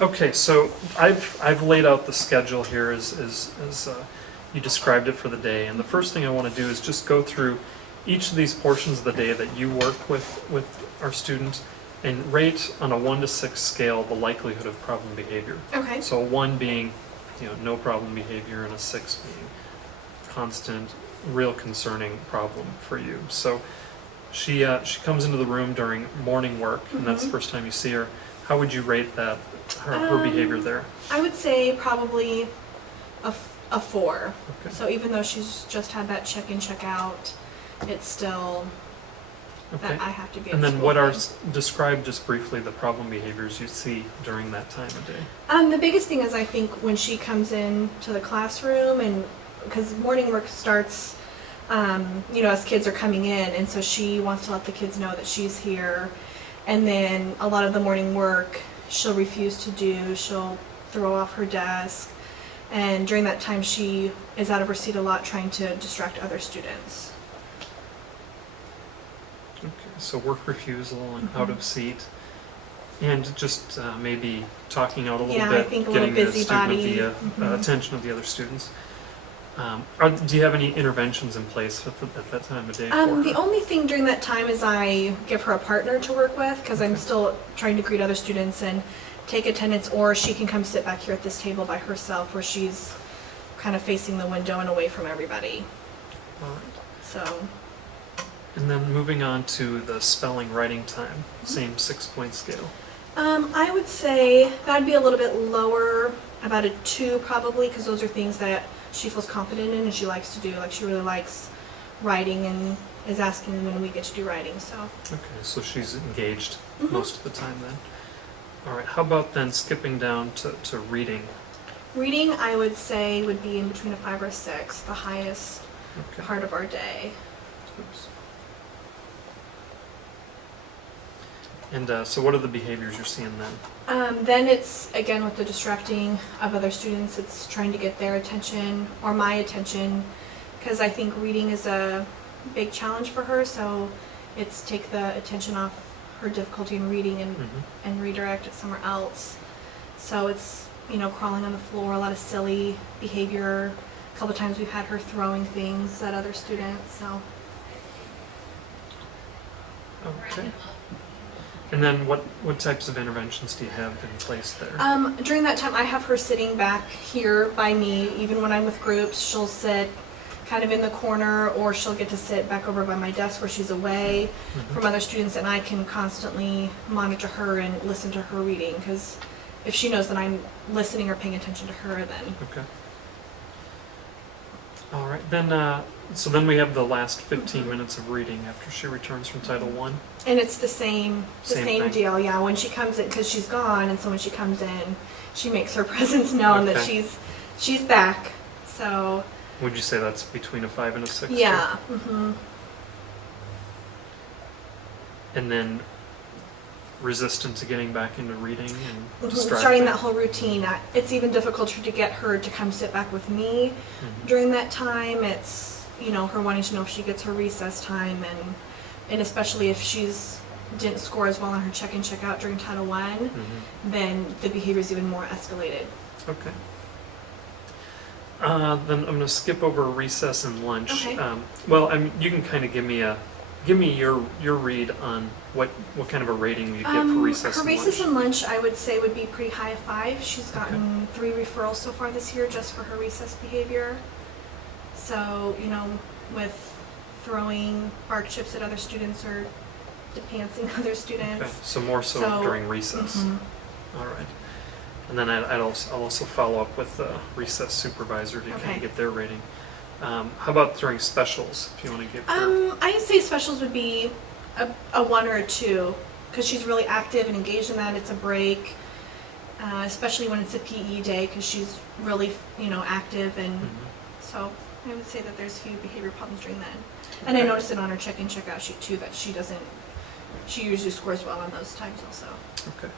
Okay, so I've laid out the schedule here as you described it for the day, and the first thing I want to do is just go through each of these portions of the day that you work with our students and rate on a 1 to 6 scale the likelihood of problem behavior. Okay. So 1 being, no problem behavior, and a 6 being constant, real concerning problem for you. So she comes into the room during morning work, and that's the first time you see her. How would you rate that, her behavior there? I would say probably a 4. Okay. So even though she's just had that check-in, check-out, it's still that I have to be at And then school what are, then. describe just briefly the problem behaviors you see during that time of day. The biggest thing is I think when she comes in to the classroom, and because morning work starts, as kids are coming in, and so she wants to let the kids know that she's here. And then a lot of the morning work she'll refuse to do. She'll throw off her desk. And during that time she is out of her seat a lot trying to distract other students. Okay, so work refusal and out of seat. And just maybe talking out a little bit, I think a little getting the student busybody. the attention of the other students. Do you have any interventions in place at that time of day for her? The only thing during that time is I give her a partner to work with, because I'm still trying to greet other students and take attendance, or she can come sit back here at this table by herself where she's kind of facing the window and away from everybody. All right. So, And then moving on to the spelling writing time, same 6-point scale. I would say that'd be a little bit lower, about a 2 probably, because those are things that she feels confident in and she likes to do. Like, she really likes writing and is asking when we get to do writing. So. Okay, so she's engaged most of the time then. All right, how about then skipping down to reading? Reading, I would say, would be in between a 5 or 6, the highest Okay. part of our day. Oops. And so what are the behaviors you're seeing then? Then it's, again, with the distracting of other students, it's trying to get their attention or my attention, because I think reading is a big challenge for her, so it's take the attention off her difficulty in reading and redirect it somewhere else. So it's, crawling on the floor, a lot of silly behavior. A couple times we've had her throwing things at other students, so. Okay. And then what types of interventions do you have in place there? During that time, I have her sitting back here by me. Even when I'm with groups, she'll sit kind of in the corner, or she'll get to sit back over by my desk where she's away from other students, and I can constantly monitor her and listen to her reading, because if she knows that I'm listening or paying attention to her, then. Okay. All right, then, so then we have the last 15 minutes of reading after she returns from Title I. And it's the same thing. deal, yeah. When she comes in, because she's gone, and so when she comes in, she makes her presence known that Okay. she's back. So. Would you say that's between a 5 and a 6? Yeah. And then resistant to getting back into reading and distracted? Starting that whole routine. It's even difficult to get her to come sit back with me during that time. It's, her wanting to know if she gets her recess time, and especially if she's didn't score as well on her check-in, check-out during Title I, then the behavior is even more escalated. Okay. Then I'm going to skip over recess and lunch. Okay. You can kind of give me your read on what kind of a rating you get for recess Her and recess lunch. and lunch, I would say, would be pretty high, a 5. She's gotten 3 referrals so far this year just for her recess behavior. So, with throwing bark chips at other students or depantsing other students. Okay. So more so during recess. All right. And then I'll also follow up with the recess supervisor to kind of get their rating. How about during specials, if you want to give her? I'd say specials would be a 1 or a 2, because she's really active and engaged in that. It's a break, especially when it's a PE day, because she's really, active, and so I would say that there's a few behavior problems during that. And I noticed it on her check-in, check-out sheet too, that she usually scores well on those times also. Okay.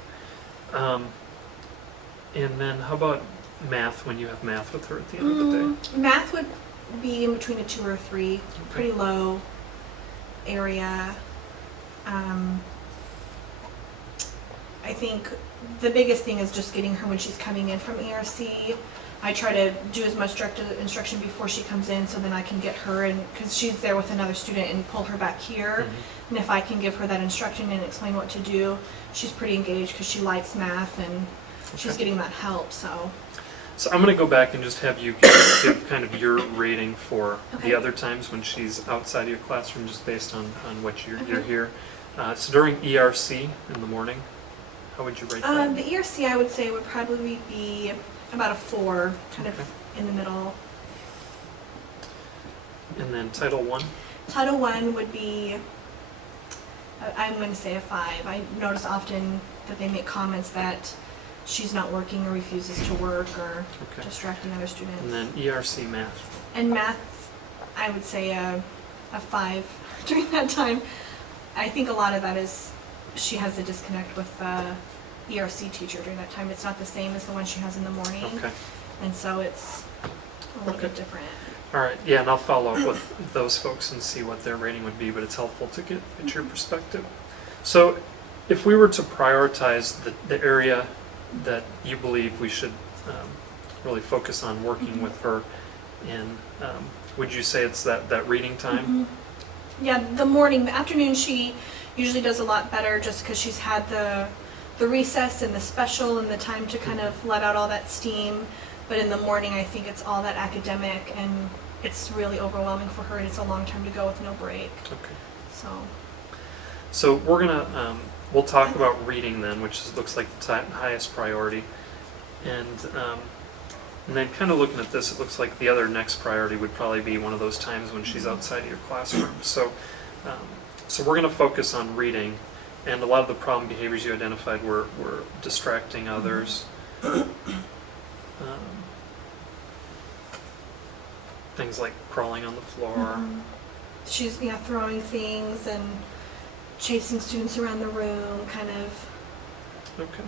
And then how about math, when you have math with her at the end of the day? Math would be in between a 2 or a 3, pretty low area. I think the biggest thing is just getting her when she's coming in from ERC. I try to do as much direct instruction before she comes in, so then I can get her in, because she's there with another student, and pull her back here. Mhm. And if I can give her that instruction and explain what to do, she's pretty engaged because she likes math and she's Okay. getting that help, so. So I'm going to go back and just have you give kind of your rating for Okay. the other times when she's outside of your classroom, just based on what you're Mhm. here. So during ERC in the morning, how would you rate that? The ERC, I would say, would probably be about a 4, kind of Okay. in the middle. And then Title I? Title I would be, I'm going to say a 5. I notice often that they make comments that she's not working or refuses to work or Okay. distracting other students. And then ERC math? And math, I would say a 5 during that time. I think a lot of that is she has a disconnect with the ERC teacher during that time. It's not the same as the one she has in the morning. Okay. And so it's a little bit different. All right, yeah, and I'll follow up with those folks and see what their rating would be, but it's helpful to get your perspective. So if we were to prioritize the area that you believe we should really focus on working with her in, would you say it's that reading time? Mhm. Yeah, the morning, the afternoon she usually does a lot better just because she's had the recess and the special and the time to kind of let out all that steam. But in the morning, I think it's all that academic and it's really overwhelming for her, and it's a long time to go with no break. Okay. So, We're gonna we'll talk about reading then, which looks like the highest priority, and then kind of looking at this, it looks like the other next priority would probably be one of those times when she's outside of your classroom. So we're gonna focus on reading, and a lot of the problem behaviors you identified were distracting others. Things like crawling on the floor. she's throwing things and chasing students around the room, kind of. Okay.